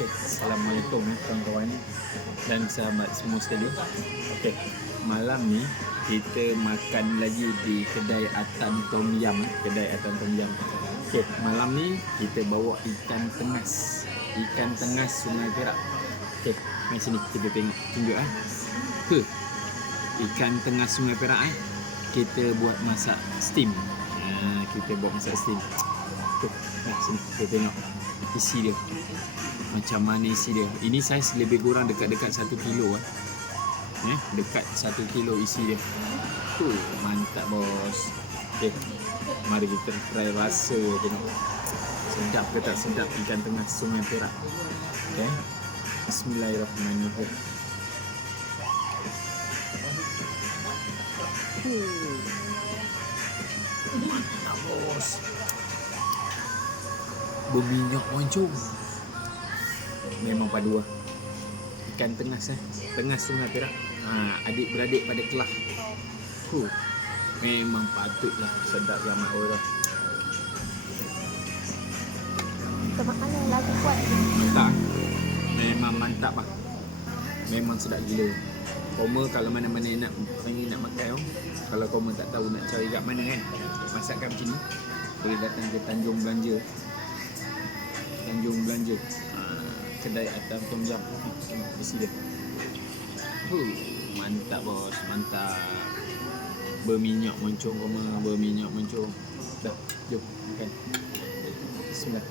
Okay, Assalamualaikum kawan-kawan dan sahabat semua sekali. Okay, malam ni kita makan lagi di kedai Atan Tom Yum. Okay, malam ni kita bawa ikan tengas Sungai Perak. Okay, mari sini kita tengok, tunjuk ikan tengas Sungai Perak kita buat masak steam. Kita buat masak steam. Sini kita tengok isi dia. Macam mana isi dia. Ini saiz lebih kurang dekat-dekat 1 kilo dekat 1 kilo isi dia. Mantap bos. Okay, mari kita try rasa tengok. Sedap ke tak sedap ikan tengas Sungai Perak. Okay, Bismillahirrahmanirrahim. Mantap bos. Berminyak moncong. Memang padu ikan tengas tengas Sungai Perak. Adik-beradik pada Kelah. Memang patutlah sedap ramai orang. Kita makan lagi kuat. Mantap. Memang mantap Memang sedap gila. Koma kalau mana-mana nak makan kalau koma tak tahu nak cari kat mana masakan macam ni, boleh datang ke Tanjung Belanja. Kedai Atan Tom Yum. Isi dia. Mantap bos, mantap. Berminyak moncong. Dah, jom makan. Bismillah.